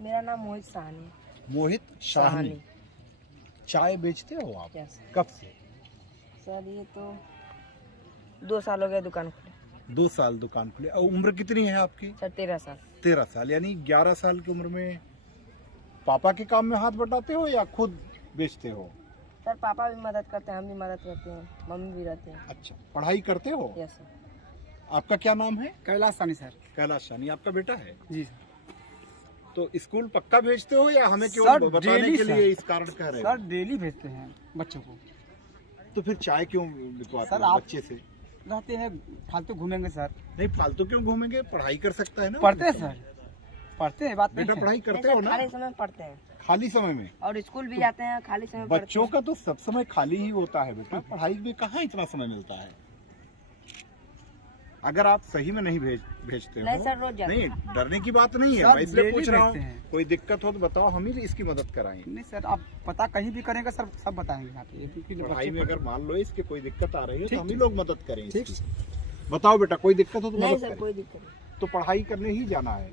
मेरा नाम मोहित साहनी। मोहित साहनी। चाय बेचते हो आप? यस कब से? सर ये तो 2 साल हो गए दुकान खुले। 2 साल दुकान खुले। और उम्र कितनी है आपकी? सर 13 साल। 13 साल, यानी 11 साल की उम्र में पापा के काम में हाथ बटाते हो या खुद बेचते हो? सर पापा भी मदद करते हैं, हम भी मदद करते हैं, मम्मी भी रहते हैं। अच्छा, पढ़ाई करते हो? Yes sir. आपका क्या नाम है? कैलाश सानी सर। कैलाश सानी। आपका बेटा है? जी सर। तो स्कूल पक्का भेजते हो या हमें सर, केवल बताने डेली के लिए सर। इस कारण कह रहे हो? सर डेली भेजते हैं बच्चों को। तो फिर चाय क्यों बिकवाते सर, हो आप- बच्चे से? रहते हैं फालतू घूमेंगे सर। नहीं, फालतू क्यों घूमेंगे? पढ़ाई कर सकता है ना। पढ़ते हैं सर, पढ़ते हैं, बात नहीं बेटा है। पढ़ाई करते हो ना? खाली समय में पढ़ते हैं खाली समय में? और स्कूल भी जाते हैं, खाली समय में पढ़ते बच्चों हैं। का तो सब समय खाली ही होता है बेटा, पढ़ाई में कहाँ इतना समय मिलता है? अगर आप सही में नहीं भेजते हो। नहीं सर, रोज जाते नहीं, डरने की बात नहीं है, सर, मैं इसलिए डेली पूछ रहा भेजते हूँ। हैं। कोई दिक्कत हो तो बताओ, हम ही इसकी मदद कराएंगे। नहीं सर, आप पता कहीं भी करेंगे सर, सब बताएंगे यहाँ पे, क्योंकि पढ़ाई में अगर मान लो इसके कोई दिक्कत आ रही है तो ठीक, हम ही लोग मदद करें ठीक। इसकी। बताओ बेटा, कोई दिक्कत हो तो नहीं मदद सर, करें। कोई दिक्कत नहीं। तो पढ़ाई करने ही जाना है,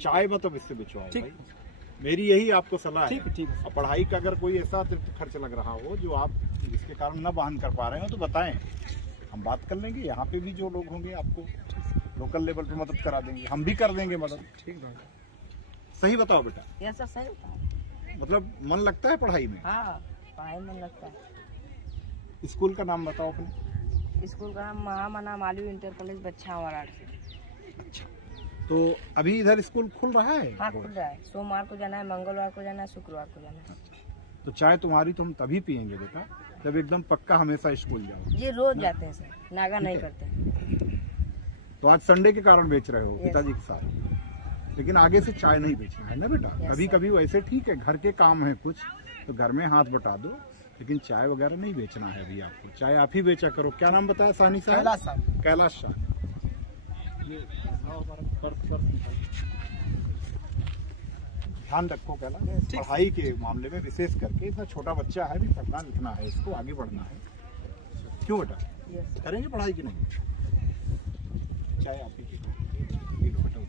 चाय मतलब इससे बिचवाओ ठीक। भाई। मेरी यही आपको सलाह ठीक है। ठीक है। और पढ़ाई का अगर कोई ऐसा अतिरिक्त खर्च लग रहा हो जो आप जिसके कारण न वहन कर पा रहे हो तो बताएं, हम बात कर लेंगे। यहाँ पे भी जो लोग होंगे आपको लोकल लेवल पे मदद करा देंगे, हम भी कर देंगे मदद। ठीक है। सही बताओ बेटा, यस सर, सही होता है। मतलब मन लगता है पढ़ाई में? हाँ, पढ़ाई में लगता है। स्कूल का नाम बताओ अपने। स्कूल का नाम महामना मालवी इंटर कॉलेज बच्चा वाराण। तो अभी इधर स्कूल खुल रहा है? हाँ खुल रहा है। सोमवार को जाना है, मंगलवार को जाना है, शुक्रवार को जाना है। तो चाय तुम्हारी तो हम तभी पियेंगे बेटा जब एकदम पक्का हमेशा स्कूल जाओ। ये रोज जाते हैं सर, नागा नहीं करते हैं। तो आज संडे के कारण बेच रहे हो Yes. पिताजी के साथ, लेकिन आगे से चाय नहीं बेचना है ना बेटा। Yes, कभी sir. कभी वैसे ठीक है, घर के काम है कुछ तो घर में हाथ बटा दो, लेकिन चाय वगैरह नहीं बेचना है अभी आपको। चाय आप ही बेचा करो। क्या नाम बताया साहनी साहब? कैलाश साहब। कैलाश साहब। ध्यान रखो कैलाश, ठीक। पढ़ाई के मामले में विशेष करके। इतना छोटा बच्चा है, भी पढ़ना लिखना है, इसको आगे बढ़ना है। क्यों बेटा, यस करेंगे पढ़ाई की नहीं? चाय आप ही पी लो बेटा।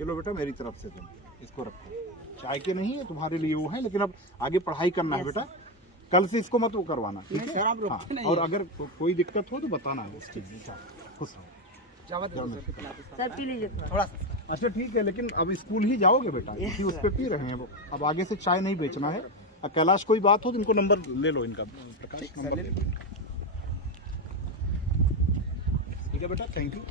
ये लो बेटा, मेरी तरफ से तुम इसको रखो। चाय के नहीं है तुम्हारे लिए वो है, लेकिन अब आगे पढ़ाई करना है Yes. बेटा। कल से इसको मत वो करवाना, ठीक नहीं है? सर, आप रोकते हाँ, नहीं और है। अगर कोई दिक्कत हो तो बताना है। खुश रहो। चावल दे दो जाओ। सर, पिलाते सर। सर, पी लीजिए थोड़ा। थोड़ा सा। अच्छा ठीक है, लेकिन अब स्कूल ही जाओगे बेटा, Yes, इसी उस sir. पे पी रहे हैं वो। अब आगे से चाय नहीं बेचना है। और कैलाश कोई बात हो तो इनको नंबर ले लो, इनका प्रकाश ठीक, नंबर सर, ले ले लो। ठीक है बेटा, थैंक यू।